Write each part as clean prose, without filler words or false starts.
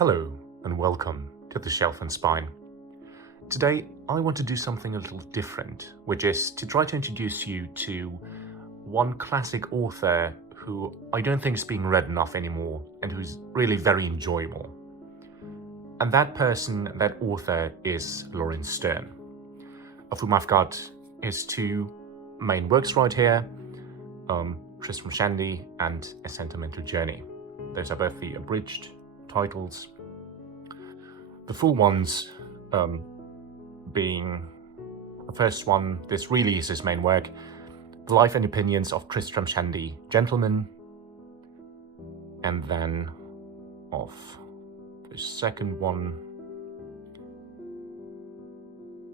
Hello and welcome to The Shelf and Spine. Today I want to do something a little different, which is to try to introduce you to one classic author who I don't think is being read enough anymore and who's really very enjoyable. And that person, that author, is Laurence Sterne, of whom I've got his two main works right here, Tristram, Shandy and A Sentimental Journey. Those are both the abridged titles. The full ones being the first one, this really is his main work, The Life and Opinions of Tristram, Shandy, Gentleman, and then of the second one,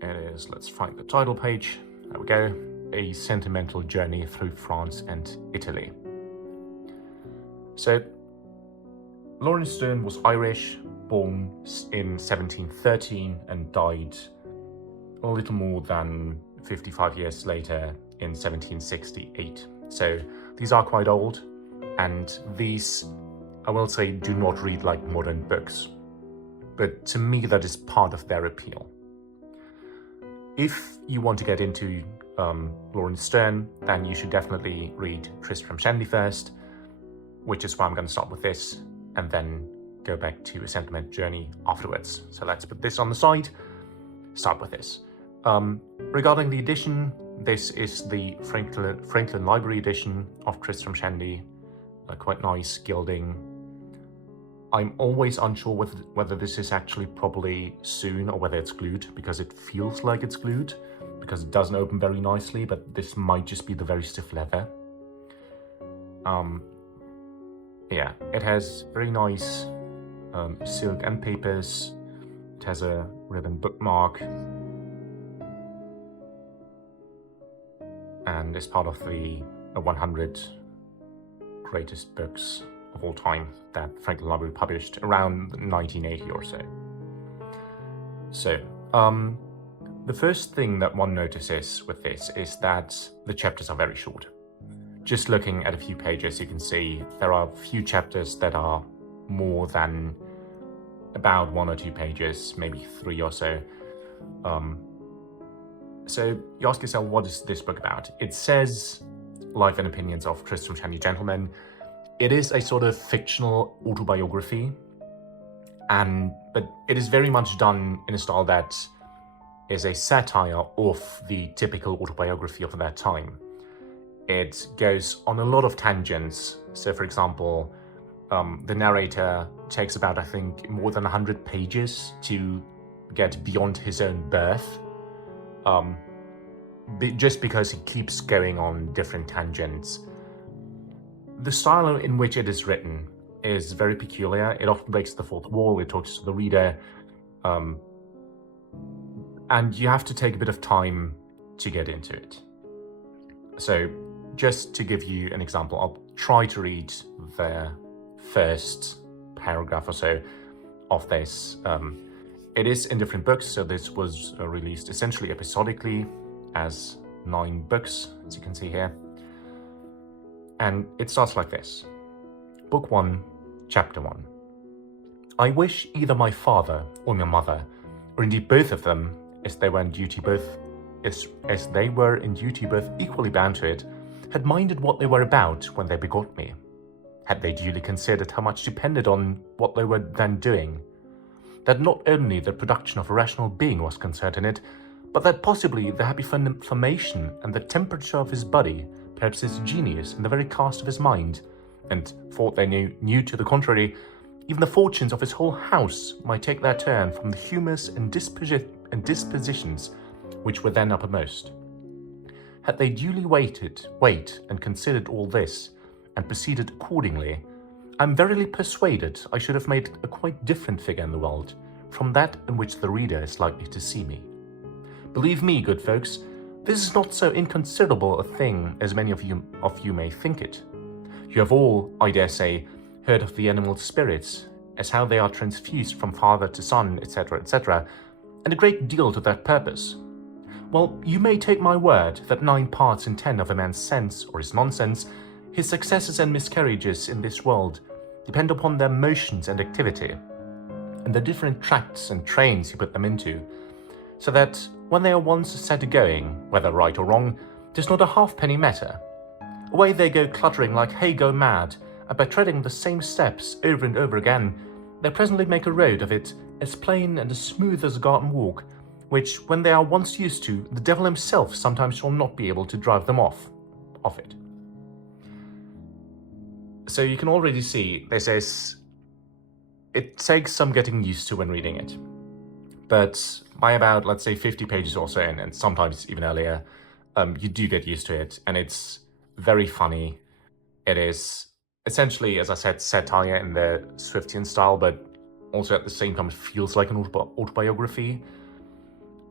it is, let's find the title page, there we go, A Sentimental Journey Through France and Italy. So, Laurence Sterne was Irish, born in 1713 and died a little more than 55 years later in 1768. So these are quite old, and these, I will say, do not read like modern books. But to me, that is part of their appeal. If you want to get into Laurence Sterne, then you should definitely read Tristram, Shandy first, which is why I'm going to start with this, and then go back to A Sentimental Journey afterwards. So let's put this on the side, start with this. Regarding the edition, this is the Franklin Library edition of Tristram, Shandy, quite nice gilding. I'm always unsure whether this is actually properly sewn or whether it's glued, because it feels like it's glued, because it doesn't open very nicely, but this might just be the very stiff leather. Yeah, it has very nice silk end papers. It has a ribbon bookmark, and is part of the 100 greatest books of all time that Franklin Library published around 1980 or so. So, the first thing that one notices with this is that the chapters are very short. Just looking at a few pages, you can see there are a few chapters that are more than about 1 or 2 pages, maybe 3 or so. So you ask yourself, what is this book about? It says Life and Opinions of Tristram, Shandy, Gentleman. It is a sort of fictional autobiography, but it is very much done in a style that is a satire of the typical autobiography of that time. It goes on a lot of tangents. So, for example, the narrator takes about, I think, more than 100 pages to get beyond his own birth, just because he keeps going on different tangents. The style in which it is written is very peculiar. It often breaks the fourth wall. It talks to the reader, and you have to take a bit of time to get into it. So, just to give you an example, I'll try to read the first paragraph or so of this. It is in different books, so this was released essentially episodically as 9 books, as you can see here. And it starts like this. Book 1, Chapter 1. I wish either my father or my mother, or indeed both of them, as they were in duty both equally bound to it, had minded what they were about when they begot me, had they duly considered how much depended on what they were then doing, that not only the production of a rational being was concerned in it, but that possibly the happy formation and the temperature of his body, perhaps his genius and the very cast of his mind, and for aught they knew to the contrary, even the fortunes of his whole house might take their turn from the humours and dispositions which were then uppermost. Had they duly wait and considered all this, and proceeded accordingly, I am verily persuaded I should have made a quite different figure in the world from that in which the reader is likely to see me. Believe me, good folks, this is not so inconsiderable a thing as many of you may think it. You have all, I dare say, heard of the animal spirits, as how they are transfused from father to son, etc., etc., and a great deal to that purpose. Well, you may take my word that 9 parts in 10 of a man's sense, or his nonsense, his successes and miscarriages in this world, depend upon their motions and activity. and the different tracts and trains he put them into, so that when they are once set going, whether right or wrong, 'tis not a halfpenny matter. Away they go cluttering like hay go mad, and by treading the same steps over and over again, they presently make a road of it as plain and as smooth as a garden walk, which, when they are once used to, the devil himself sometimes shall not be able to drive them off it. So you can already see it takes some getting used to when reading it. But by about, let's say, 50 pages or so in, and sometimes even earlier, you do get used to it, and it's very funny. It is essentially, as I said, satire in the Swiftian style, but also at the same time it feels like an autobiography.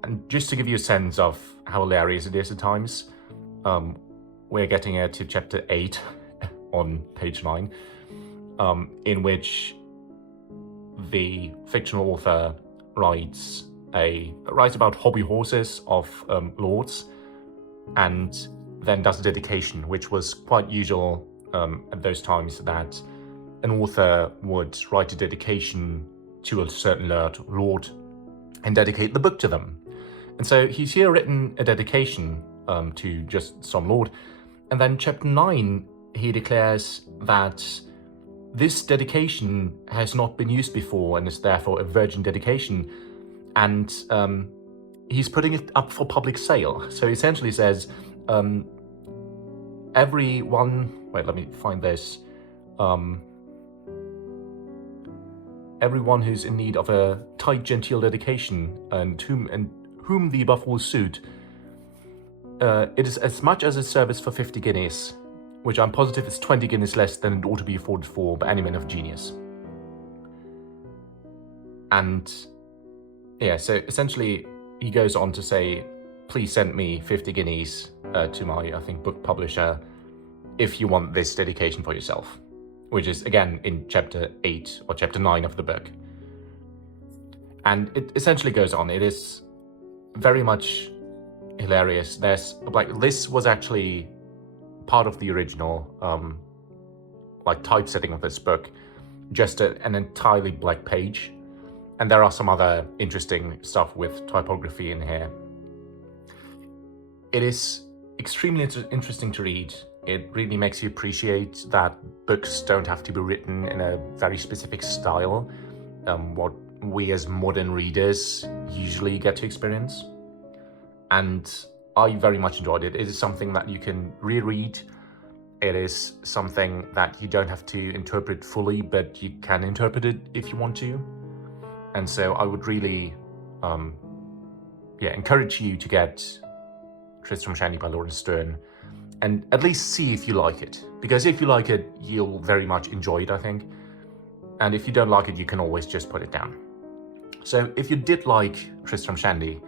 And just to give you a sense of how hilarious it is at times, we're getting to chapter 8 on page 9, in which the fictional author writes about hobby horses of lords, and then does a dedication, which was quite usual at those times, that an author would write a dedication to a certain lord and dedicate the book to them. And so he's here written a dedication to just some lord, and then chapter 9 he declares that this dedication has not been used before and is therefore a virgin dedication, and he's putting it up for public sale. So he essentially says, everyone who's in need of a tight, genteel dedication, and whom the above will suit, it is as much as a service for 50 guineas, which I'm positive is 20 guineas less than it ought to be afforded for by any man of genius. And yeah, so essentially he goes on to say, please send me 50 guineas to my, I think, book publisher if you want this dedication for yourself, which is again in chapter 8 or chapter 9 of the book. And it essentially goes on. It is very much hilarious. There's this was actually part of the original typesetting of this book, just an entirely black page, and there are some other interesting stuff with typography in here. It is extremely interesting to read. It really makes you appreciate that books don't have to be written in a very specific style, what we as modern readers usually get to experience. And I very much enjoyed it. It is something that you can reread. It is something that you don't have to interpret fully, but you can interpret it if you want to. And so I would really encourage you to get Tristram Shandy by Laurence Sterne, and at least see if you like it. Because if you like it, you'll very much enjoy it, I think. And if you don't like it, you can always just put it down. So if you did like Tristram Shandy,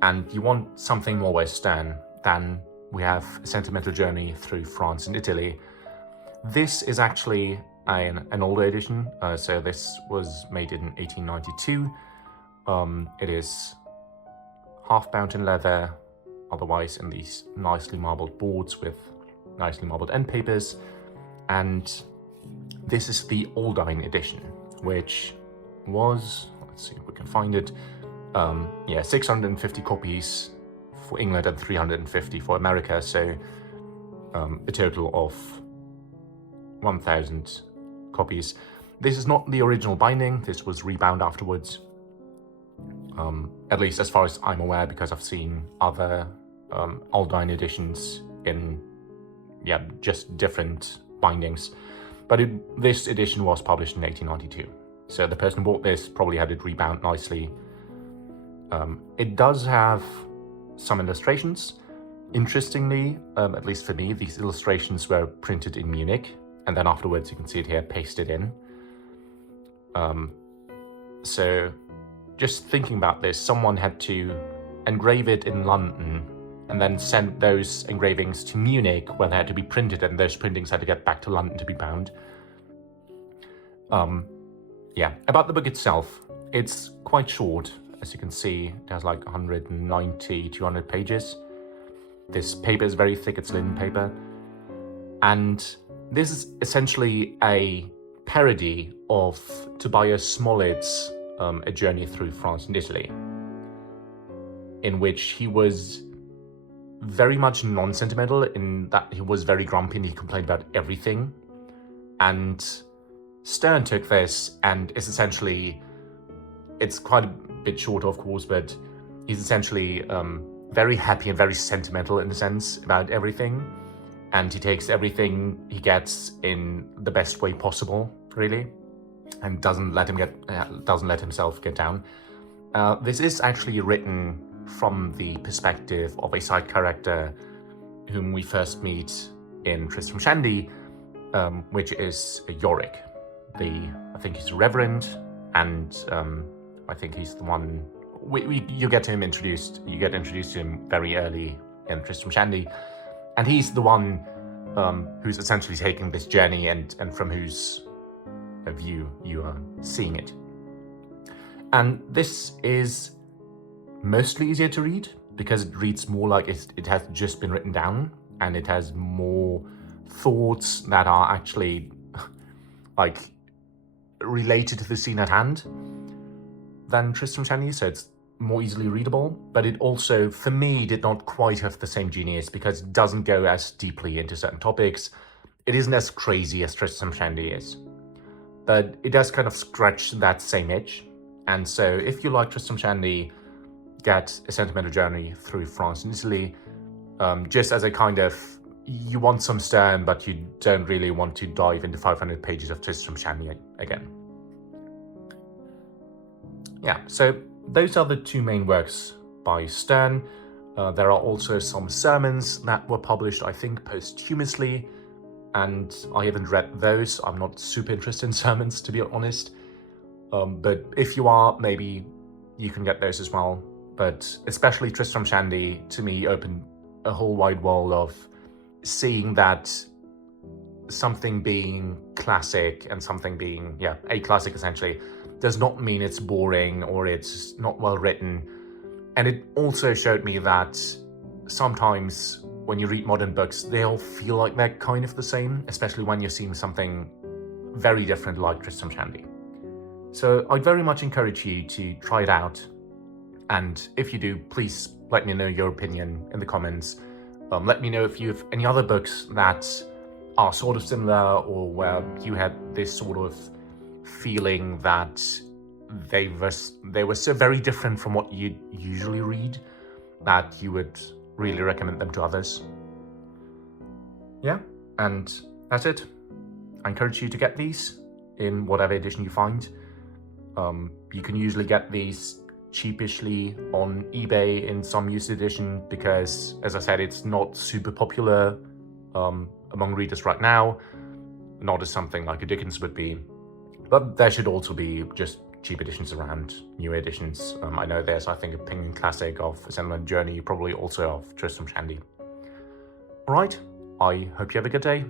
and you want something more Western, then we have A Sentimental Journey through France and Italy. This is actually an older edition, so this was made in 1892. It is half-bound in leather, otherwise in these nicely marbled boards with nicely marbled end papers, and this is the Aldine edition, which was, let's see if we can find it, 650 copies for England and 350 for America, so a total of 1,000 copies. This is not the original binding, this was rebound afterwards, at least as far as I'm aware, because I've seen other Aldine editions in just different bindings, but this edition was published in 1892, so the person who bought this probably had it rebound nicely. It does have some illustrations. Interestingly, at least for me, these illustrations were printed in Munich, and then afterwards you can see it here pasted in. So just thinking about this, someone had to engrave it in London and then send those engravings to Munich where they had to be printed, and those printings had to get back to London to be bound. About the book itself, it's quite short. As you can see, it has like 190, 200 pages. This paper is very thick, it's linen paper. And this is essentially a parody of Tobias Smollett's A Journey Through France and Italy, in which he was very much non-sentimental in that he was very grumpy and he complained about everything. And Sterne took this and is essentially, it's quite a bit short of course, but he's essentially very happy and very sentimental in a sense about everything. And he takes everything he gets in the best way possible, really, and doesn't let himself get down. This is actually written from the perspective of a side character whom we first meet in Tristram Shandy, which is Yorick. I think he's a reverend, and I think he's the one. You get introduced to him very early in Tristram Shandy, and he's the one who's essentially taking this journey and from whose view you are seeing it. And this is mostly easier to read because it reads more like it has just been written down, and it has more thoughts that are actually like related to the scene at hand than Tristram Shandy, so it's more easily readable. But it also, for me, did not quite have the same genius because it doesn't go as deeply into certain topics. It isn't as crazy as Tristram Shandy is, but it does kind of scratch that same itch. And so if you like Tristram Shandy, get A Sentimental Journey Through France and Italy, just as a kind of, you want some Sterne, but you don't really want to dive into 500 pages of Tristram Shandy again. Yeah, so those are the two main works by Sterne. There are also some sermons that were published, I think, posthumously, and I haven't read those. I'm not super interested in sermons, to be honest. But if you are, maybe you can get those as well. But especially Tristram Shandy, to me, opened a whole wide world of seeing that something being classic and something being, a classic essentially, does not mean it's boring or it's not well written. And it also showed me that sometimes when you read modern books, they all feel like they're kind of the same, especially when you're seeing something very different like Tristram Shandy. So I'd very much encourage you to try it out. And if you do, please let me know your opinion in the comments. Let me know if you have any other books that are sort of similar, or where you had this sort of feeling that they were so very different from what you usually read that you would really recommend them to others. Yeah, and that's it. I encourage you to get these in whatever edition you find. You can usually get these cheapishly on eBay in some used edition because, as I said, it's not super popular among readers right now, not as something like a Dickens would be. But there should also be just cheap editions around, new editions. I know there's, I think, a Penguin Classic of A Sentimental Journey, probably also of Tristram Shandy. Alright, I hope you have a good day.